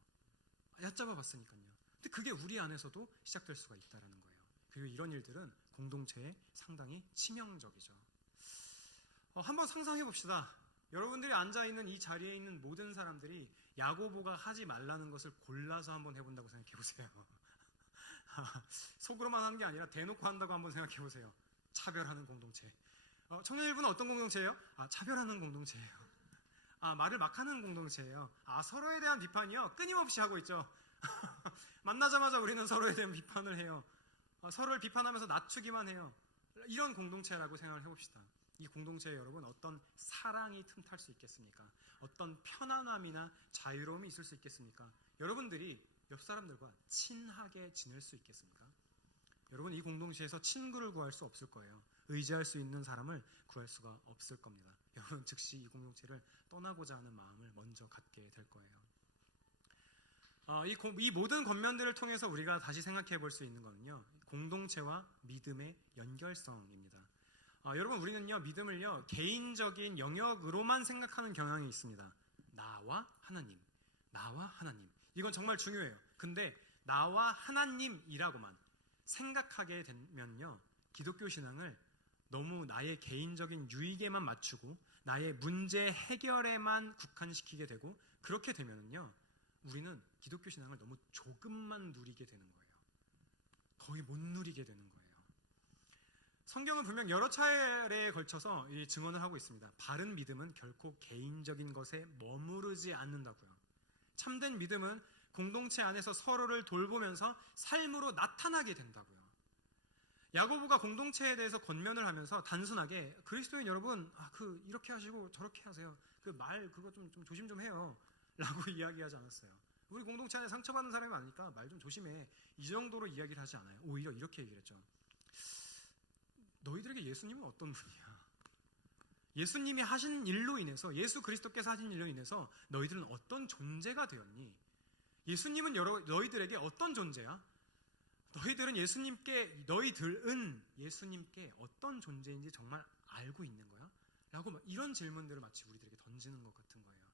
얕잡아 봤으니까요. 근데 그게 우리 안에서도 시작될 수가 있다는 거예요. 그리고 이런 일들은 공동체에 상당히 치명적이죠. 한번 상상해 봅시다. 여러분들이 앉아있는 이 자리에 있는 모든 사람들이 야고보가 하지 말라는 것을 골라서 한번 해본다고 생각해 보세요. 속으로만 하는 게 아니라 대놓고 한다고 한번 생각해 보세요. 차별하는 공동체. 청년일부는 어떤 공동체예요? 차별하는 공동체예요. 말을 막 하는 공동체예요. 서로에 대한 비판이요, 끊임없이 하고 있죠. 만나자마자 우리는 서로에 대한 비판을 해요. 서로를 비판하면서 낮추기만 해요. 이런 공동체라고 생각을 해봅시다. 이 공동체에 여러분 어떤 사랑이 틈탈 수 있겠습니까? 어떤 편안함이나 자유로움이 있을 수 있겠습니까? 여러분들이 옆 사람들과 친하게 지낼 수 있겠습니까? 여러분, 이 공동체에서 친구를 구할 수 없을 거예요. 의지할 수 있는 사람을 구할 수가 없을 겁니다. 여러분 즉시 이 공동체를 떠나고자 하는 마음을 먼저 갖게 될 거예요. 이 모든 겉면들을 통해서 우리가 다시 생각해 볼 수 있는 거는요, 공동체와 믿음의 연결성입니다. 여러분, 우리는요, 믿음을요, 개인적인 영역으로만 생각하는 경향이 있습니다. 나와 하나님, 나와 하나님. 이건 정말 중요해요. 근데 나와 하나님이라고만 생각하게 되면요, 기독교 신앙을 너무 나의 개인적인 유익에만 맞추고 나의 문제 해결에만 국한시키게 되고, 그렇게 되면요, 우리는 기독교 신앙을 너무 조금만 누리게 되는 거예요. 거의 못 누리게 되는 거예요. 성경은 분명 여러 차례에 걸쳐서 이 증언을 하고 있습니다. 바른 믿음은 결코 개인적인 것에 머무르지 않는다고요. 참된 믿음은 공동체 안에서 서로를 돌보면서 삶으로 나타나게 된다고요. 야고보가 공동체에 대해서 권면을 하면서 단순하게 그리스도인 여러분, 이렇게 하시고 저렇게 하세요. 그 말 그거 좀 조심 좀 해요. 라고 이야기하지 않았어요. 우리 공동체 안에 상처받는 사람이 많으니까 말 좀 조심해. 이 정도로 이야기를 하지 않아요. 오히려 이렇게 얘기를 했죠. 너희들에게 예수님은 어떤 분이야? 예수님이 하신 일로 인해서, 예수 그리스도께서 하신 일로 인해서 너희들은 어떤 존재가 되었니? 예수님은 너희들에게 어떤 존재야? 너희들은 예수님께 어떤 존재인지 정말 알고 있는 거야? 라고 이런 질문들을 마치 우리들에게 던지는 것 같은 거예요.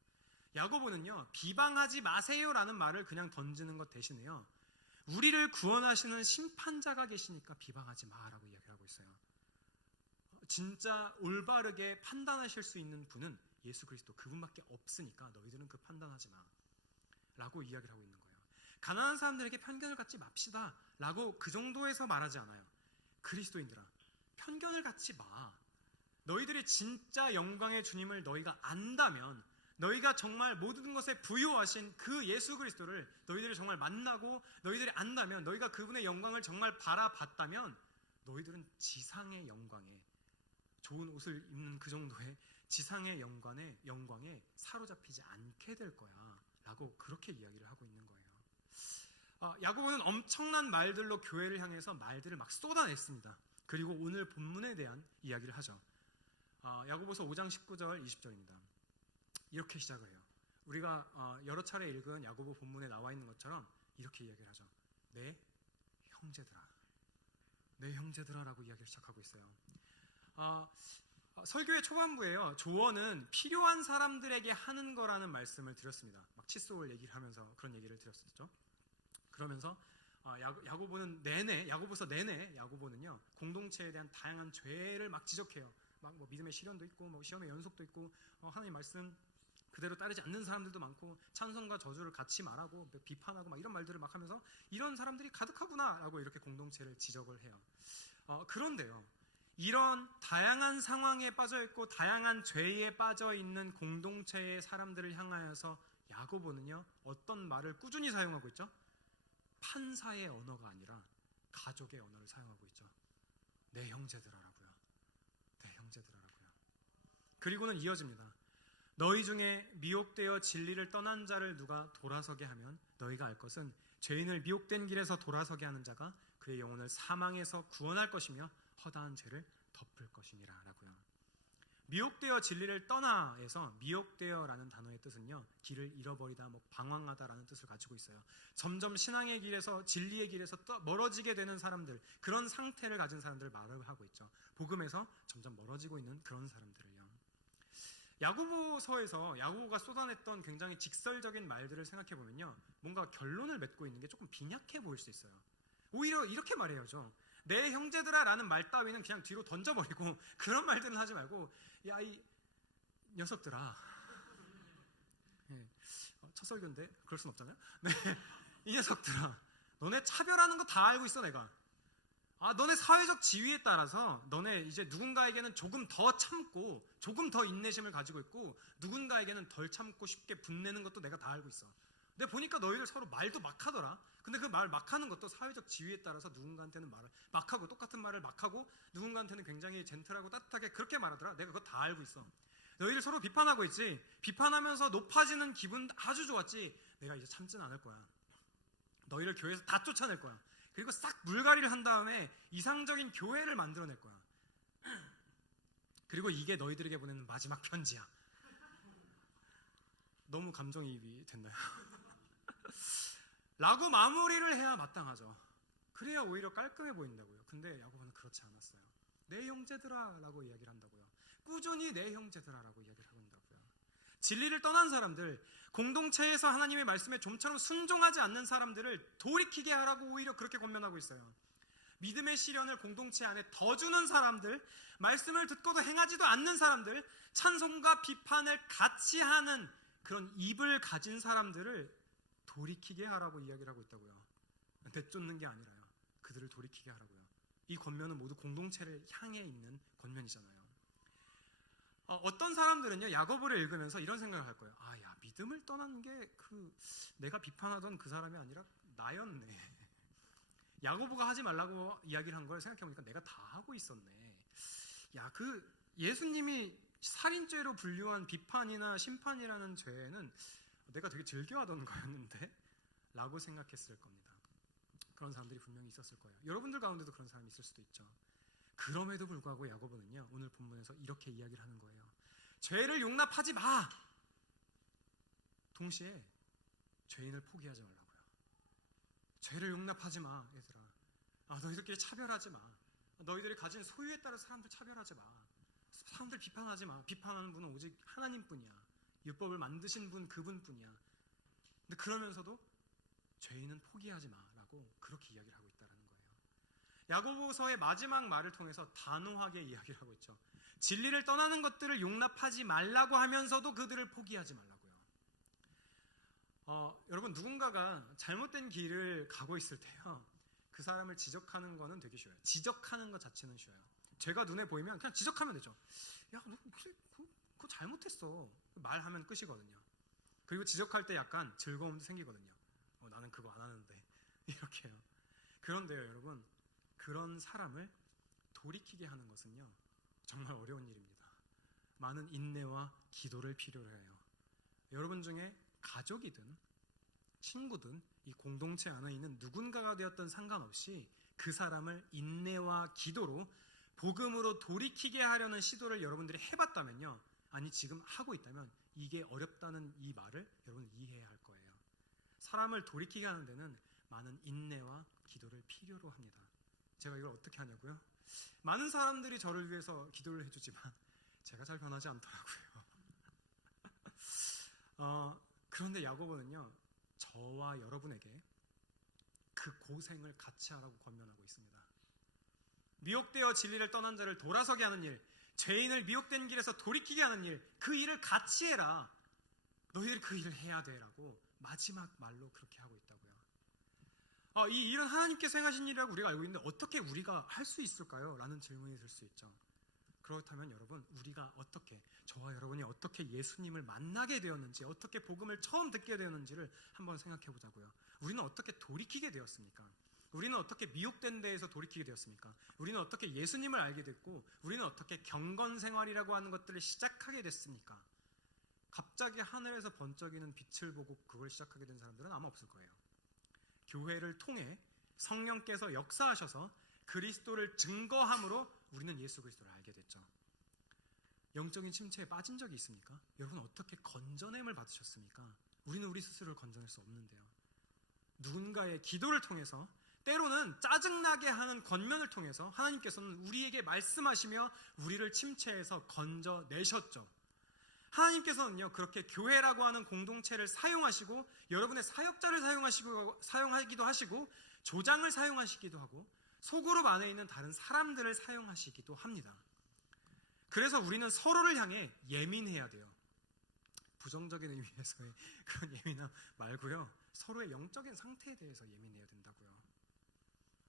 야고보는요, 비방하지 마세요라는 말을 그냥 던지는 것 대신에요, 우리를 구원하시는 심판자가 계시니까 비방하지 마라고 이야기하고 있어요. 진짜 올바르게 판단하실 수 있는 분은 예수 그리스도 그분밖에 없으니까 너희들은 그 판단하지 마 라고 이야기를 하고 있는 거예요. 가난한 사람들에게 편견을 갖지 맙시다 라고 그 정도에서 말하지 않아요. 그리스도인들아, 편견을 갖지 마. 너희들이 진짜 영광의 주님을 너희가 안다면, 너희가 정말 모든 것에 부요하신 그 예수 그리스도를 너희들이 정말 만나고 너희들이 안다면, 너희가 그분의 영광을 정말 바라봤다면 너희들은 지상의 영광에, 좋은 옷을 입는 그 정도의 지상의 영광에 사로잡히지 않게 될 거야 라고 그렇게 이야기를 하고 있는 거예요. 야고보는 엄청난 말들로 교회를 향해서 말들을 막 쏟아냈습니다. 그리고 오늘 본문에 대한 이야기를 하죠. 야고보서 5장 19절 20절입니다. 이렇게 시작을 해요. 우리가 여러 차례 읽은 야고보 본문에 나와 있는 것처럼 이렇게 이야기를 하죠. 내 형제들아 라고 이야기를 시작하고 있어요. 설교의 초반부에요, 조언은 필요한 사람들에게 하는 거라는 말씀을 드렸습니다. 막 칫솔 얘기를 하면서 그런 얘기를 드렸었죠. 그러면서 야고보서 내내 야고보는요, 공동체에 대한 다양한 죄를 막 지적해요. 막 믿음의 시련도 있고, 시험의 연속도 있고, 하나님 말씀 그대로 따르지 않는 사람들도 많고, 찬송과 저주를 같이 말하고 비판하고 이런 말들을 막 하면서 이런 사람들이 가득하구나 라고 이렇게 공동체를 지적을 해요. 그런데요, 이런 다양한 상황에 빠져있고 다양한 죄에 빠져있는 공동체의 사람들을 향하여서 야고보는요, 어떤 말을 꾸준히 사용하고 있죠? 판사의 언어가 아니라 가족의 언어를 사용하고 있죠. 내 형제들아라고요. 그리고는 이어집니다. 너희 중에 미혹되어 진리를 떠난 자를 누가 돌아서게 하면 너희가 알 것은 죄인을 미혹된 길에서 돌아서게 하는 자가 그의 영혼을 사망에서 구원할 것이며 허다한 죄를 덮을 것이니라 라고요. 미혹되어 진리를 떠나에서 미혹되어라는 단어의 뜻은요, 길을 잃어버리다, 방황하다라는 뜻을 가지고 있어요. 점점 신앙의 길에서, 진리의 길에서 멀어지게 되는 사람들, 그런 상태를 가진 사람들을 말을 하고 있죠. 복음에서 점점 멀어지고 있는 그런 사람들을요. 야고보서에서 야고보가 쏟아냈던 굉장히 직설적인 말들을 생각해 보면요, 뭔가 결론을 맺고 있는 게 조금 빈약해 보일 수 있어요. 오히려 이렇게 말해야죠. 내 형제들아 라는 말 따위는 그냥 뒤로 던져버리고 그런 말들은 하지 말고, 야 이 녀석들아, 첫 설교인데 그럴 순 없잖아요. 네, 이 녀석들아, 너네 차별하는 거 다 알고 있어 내가. 너네 사회적 지위에 따라서 너네 이제 누군가에게는 조금 더 참고 조금 더 인내심을 가지고 있고, 누군가에게는 덜 참고 쉽게 분내는 것도 내가 다 알고 있어. 내가 보니까 너희들 서로 말도 막 하더라. 근데 그 말 막 하는 것도 사회적 지위에 따라서 누군가한테는 말을 막 하고, 똑같은 말을 막 하고, 누군가한테는 굉장히 젠틀하고 따뜻하게 그렇게 말하더라. 내가 그거 다 알고 있어. 너희들 서로 비판하고 있지. 비판하면서 높아지는 기분 아주 좋았지. 내가 이제 참지는 않을 거야. 너희를 교회에서 다 쫓아낼 거야. 그리고 싹 물갈이를 한 다음에 이상적인 교회를 만들어낼 거야. 그리고 이게 너희들에게 보내는 마지막 편지야. 너무 감정이입이 됐나요? 라고 마무리를 해야 마땅하죠. 그래야 오히려 깔끔해 보인다고요. 근데 야고보는 그렇지 않았어요. 내 형제들아 라고 이야기를 한다고요. 꾸준히 내 형제들아 라고 이야기를 한다고요. 진리를 떠난 사람들, 공동체에서 하나님의 말씀에 좀처럼 순종하지 않는 사람들을 돌이키게 하라고 오히려 그렇게 권면하고 있어요. 믿음의 시련을 공동체 안에 더 주는 사람들, 말씀을 듣고도 행하지도 않는 사람들, 찬송과 비판을 같이 하는 그런 입을 가진 사람들을 돌이키게 하라고 이야기를 하고 있다고요. 내쫓는 게 아니라요. 그들을 돌이키게 하라고요. 이 권면은 모두 공동체를 향해 있는 권면이잖아요. 어떤 사람들은요, 야고보를 읽으면서 이런 생각을 할 거예요. 야, 믿음을 떠난 게 내가 비판하던 그 사람이 아니라 나였네. 야고보가 하지 말라고 이야기를 한 걸 생각해보니까 내가 다 하고 있었네. 야, 예수님이 살인죄로 분류한 비판이나 심판이라는 죄는 내가 되게 즐겨하던 거였는데? 라고 생각했을 겁니다. 그런 사람들이 분명히 있었을 거예요. 여러분들 가운데도 그런 사람이 있을 수도 있죠. 그럼에도 불구하고 야고보는요, 오늘 본문에서 이렇게 이야기를 하는 거예요. 죄를 용납하지 마! 동시에 죄인을 포기하지 말라고요. 죄를 용납하지 마, 얘들아. 너희들끼리 차별하지 마. 너희들이 가진 소유에 따라 사람들 차별하지 마. 사람들 비판하지 마. 비판하는 분은 오직 하나님뿐이야. 율법을 만드신 분 그분뿐이야. 근데 그러면서도 죄인은 포기하지 마라고 그렇게 이야기를 하고 있다는 거예요. 야고보서의 마지막 말을 통해서 단호하게 이야기를 하고 있죠. 진리를 떠나는 것들을 용납하지 말라고 하면서도 그들을 포기하지 말라고요. 여러분, 누군가가 잘못된 길을 가고 있을 때요, 그 사람을 지적하는 거는 되게 쉬워요. 지적하는 것 자체는 쉬워요. 죄가 눈에 보이면 그냥 지적하면 되죠. 야, 너 그거 잘못했어. 말하면 끝이거든요. 그리고 지적할 때 약간 즐거움도 생기거든요. 나는 그거 안 하는데. 이렇게요. 그런데요, 여러분, 그런 사람을 돌이키게 하는 것은요, 정말 어려운 일입니다. 많은 인내와 기도를 필요로 해요. 여러분 중에 가족이든 친구든 이 공동체 안에 있는 누군가가 되었던 상관없이 그 사람을 인내와 기도로 복음으로 돌이키게 하려는 시도를 여러분들이 해봤다면요, 아니 지금 하고 있다면 이게 어렵다는 이 말을 여러분 이해해야 할 거예요. 사람을 돌이키게 하는 데는 많은 인내와 기도를 필요로 합니다. 제가 이걸 어떻게 하냐고요? 많은 사람들이 저를 위해서 기도를 해주지만 제가 잘 변하지 않더라고요. 그런데 야고보는요, 저와 여러분에게 그 고생을 같이 하라고 권면하고 있습니다. 미혹되어 진리를 떠난 자를 돌아서게 하는 일, 죄인을 미혹된 길에서 돌이키게 하는 일, 그 일을 같이 해라. 너희들 그 일을 해야 돼라고 마지막 말로 그렇게 하고 있다고요. 이 일은 하나님께서 행하신 일이라고 우리가 알고 있는데 어떻게 우리가 할 수 있을까요? 라는 질문이 들 수 있죠. 그렇다면 여러분, 우리가 저와 여러분이 어떻게 예수님을 만나게 되었는지, 어떻게 복음을 처음 듣게 되었는지를 한번 생각해 보자고요. 우리는 어떻게 돌이키게 되었습니까? 우리는 어떻게 미혹된 데에서 돌이키게 되었습니까? 우리는 어떻게 예수님을 알게 됐고, 우리는 어떻게 경건 생활이라고 하는 것들을 시작하게 됐습니까? 갑자기 하늘에서 번쩍이는 빛을 보고 그걸 시작하게 된 사람들은 아마 없을 거예요. 교회를 통해 성령께서 역사하셔서 그리스도를 증거함으로 우리는 예수 그리스도를 알게 됐죠. 영적인 침체에 빠진 적이 있습니까? 여러분, 어떻게 건져냄을 받으셨습니까? 우리는 우리 스스로를 건져낼 수 없는데요. 누군가의 기도를 통해서, 때로는 짜증나게 하는 권면을 통해서 하나님께서는 우리에게 말씀하시며 우리를 침체에서 건져내셨죠. 하나님께서는요, 그렇게 교회라고 하는 공동체를 사용하시고 여러분의 사역자를 사용하기도 하시고 조장을 사용하시기도 하고 소그룹 안에 있는 다른 사람들을 사용하시기도 합니다. 그래서 우리는 서로를 향해 예민해야 돼요. 부정적인 의미에서의 그런 예민함 말고요, 서로의 영적인 상태에 대해서 예민해야 된다고요.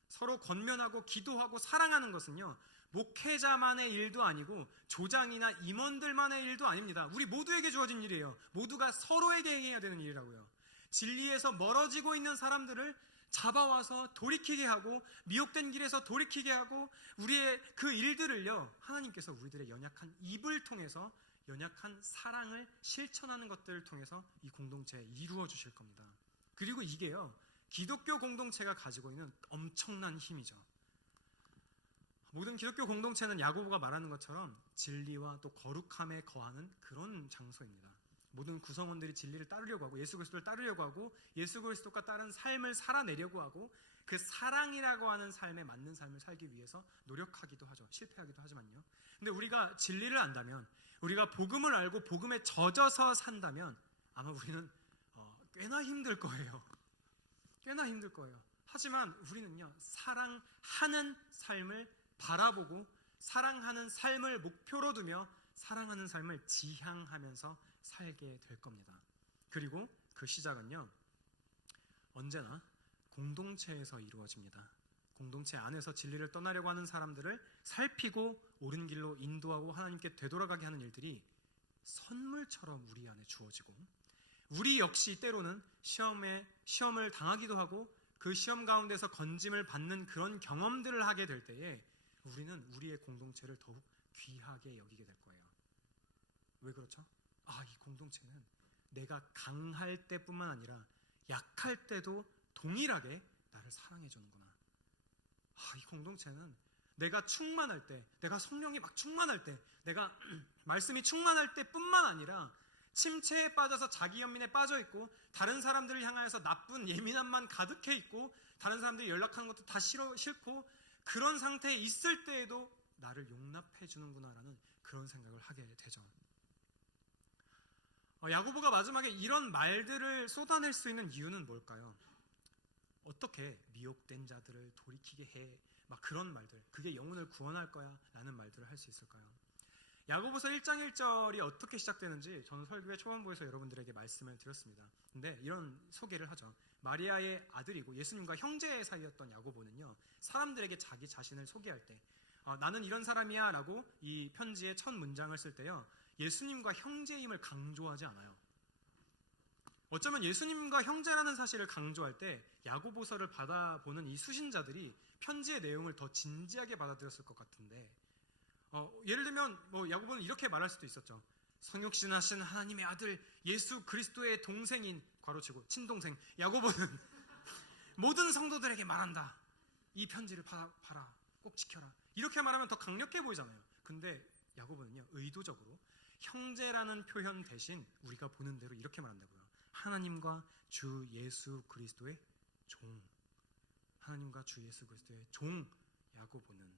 서로 권면하고 기도하고 사랑하는 것은요, 목회자만의 일도 아니고 조장이나 임원들만의 일도 아닙니다. 우리 모두에게 주어진 일이에요. 모두가 서로에게 행해야 되는 일이라고요. 진리에서 멀어지고 있는 사람들을 잡아와서 돌이키게 하고, 미혹된 길에서 돌이키게 하고, 우리의 그 일들을요, 하나님께서 우리들의 연약한 입을 통해서 연약한 사랑을 실천하는 것들을 통해서 이 공동체에 이루어 주실 겁니다. 그리고 이게요, 기독교 공동체가 가지고 있는 엄청난 힘이죠. 모든 기독교 공동체는 야고보가 말하는 것처럼 진리와 또 거룩함에 거하는 그런 장소입니다. 모든 구성원들이 진리를 따르려고 하고 예수 그리스도를 따르려고 하고 예수 그리스도가 따른 삶을 살아내려고 하고 그 사랑이라고 하는 삶에 맞는 삶을 살기 위해서 노력하기도 하죠. 실패하기도 하지만요. 근데 우리가 진리를 안다면, 우리가 복음을 알고 복음에 젖어서 산다면 아마 우리는 꽤나 힘들 거예요. 꽤나 힘들 거예요. 하지만 우리는요, 사랑하는 삶을 바라보고 사랑하는 삶을 목표로 두며 사랑하는 삶을 지향하면서 살게 될 겁니다. 그리고 그 시작은요, 언제나 공동체에서 이루어집니다. 공동체 안에서 진리를 떠나려고 하는 사람들을 살피고 옳은 길로 인도하고 하나님께 되돌아가게 하는 일들이 선물처럼 우리 안에 주어지고, 우리 역시 때로는 시험을 당하기도 하고 그 시험 가운데서 건짐을 받는 그런 경험들을 하게 될 때에 우리는 우리의 공동체를 더욱 귀하게 여기게 될 거예요. 왜 그렇죠? 이 공동체는 내가 강할 때뿐만 아니라 약할 때도 동일하게 나를 사랑해 주는구나. 이 공동체는 내가 충만할 때, 내가 성령이 막 충만할 때, 내가 말씀이 충만할 때뿐만 아니라 침체에 빠져서 자기 연민에 빠져 있고 다른 사람들을 향하여서 나쁜 예민함만 가득해 있고 다른 사람들이 연락하는 것도 다 싫고 그런 상태에 있을 때에도 나를 용납해 주는구나라는 그런 생각을 하게 되죠. 야고보가 마지막에 이런 말들을 쏟아낼 수 있는 이유는 뭘까요? 어떻게 미혹된 자들을 돌이키게 해, 막 그런 말들, 그게 영혼을 구원할 거야 라는 말들을 할 수 있을까요? 야고보서 1장 1절이 어떻게 시작되는지 저는 설교의 초반부에서 여러분들에게 말씀을 드렸습니다. 근데 이런 소개를 하죠. 마리아의 아들이고 예수님과 형제 사이였던 야고보는요, 사람들에게 자기 자신을 소개할 때 나는 이런 사람이야 라고 이 편지의 첫 문장을 쓸 때요, 예수님과 형제임을 강조하지 않아요. 어쩌면 예수님과 형제라는 사실을 강조할 때 야고보서를 받아보는 이 수신자들이 편지의 내용을 더 진지하게 받아들였을 것 같은데, 예를 들면 야고보는 이렇게 말할 수도 있었죠. 성육신하신 하나님의 아들 예수 그리스도의 동생인 괄호치고 친동생 야고보는 모든 성도들에게 말한다. 이 편지를 봐라. 꼭 지켜라. 이렇게 말하면 더 강력해 보이잖아요. 근데 야고보는요, 의도적으로 형제라는 표현 대신 우리가 보는 대로 이렇게 말한다고요. 하나님과 주 예수 그리스도의 종, 하나님과 주 예수 그리스도의 종 야고보는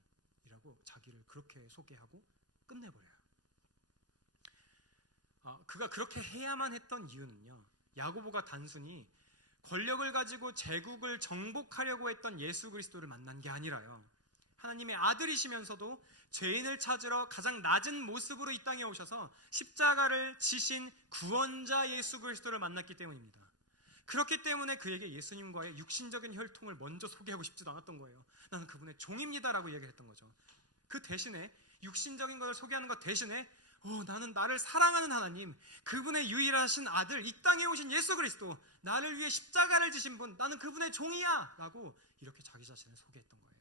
이라고 자기를 그렇게 소개하고 끝내버려요. 그가 그렇게 해야만 했던 이유는요, 야고보가 단순히 권력을 가지고 제국을 정복하려고 했던 예수 그리스도를 만난 게 아니라요, 하나님의 아들이시면서도 죄인을 찾으러 가장 낮은 모습으로 이 땅에 오셔서 십자가를 지신 구원자 예수 그리스도를 만났기 때문입니다. 그렇기 때문에 그에게 예수님과의 육신적인 혈통을 먼저 소개하고 싶지도 않았던 거예요. 나는 그분의 종입니다라고 이야기를 했던 거죠. 그 대신에 육신적인 것을 소개하는 것 대신에 나는 나를 사랑하는 하나님, 그분의 유일하신 아들, 이 땅에 오신 예수 그리스도, 나를 위해 십자가를 지신 분, 나는 그분의 종이야 라고 이렇게 자기 자신을 소개했던 거예요.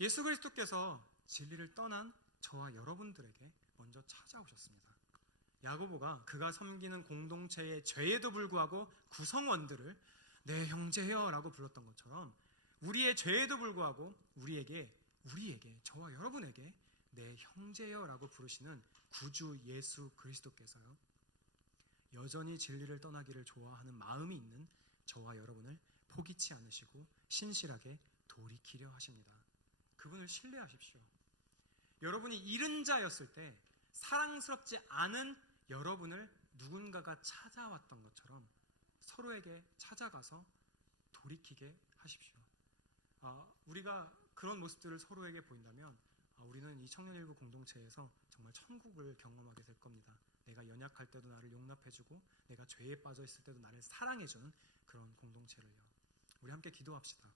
예수 그리스도께서 진리를 떠난 저와 여러분들에게 먼저 찾아오셨습니다. 야고보가 그가 섬기는 공동체의 죄에도 불구하고 구성원들을 내 형제여 라고 불렀던 것처럼 우리의 죄에도 불구하고 우리에게 저와 여러분에게 내 형제여 라고 부르시는 구주 예수 그리스도께서요, 여전히 진리를 떠나기를 좋아하는 마음이 있는 저와 여러분을 포기치 않으시고 신실하게 돌이키려 하십니다. 그분을 신뢰하십시오. 여러분이 잃은 자였을 때 사랑스럽지 않은 여러분을 누군가가 찾아왔던 것처럼 서로에게 찾아가서 돌이키게 하십시오. 우리가 그런 모습들을 서로에게 보인다면 우리는 이 청년일부 공동체에서 정말 천국을 경험하게 될 겁니다. 내가 연약할 때도 나를 용납해주고 내가 죄에 빠져 있을 때도 나를 사랑해주는 그런 공동체를요. 우리 함께 기도합시다.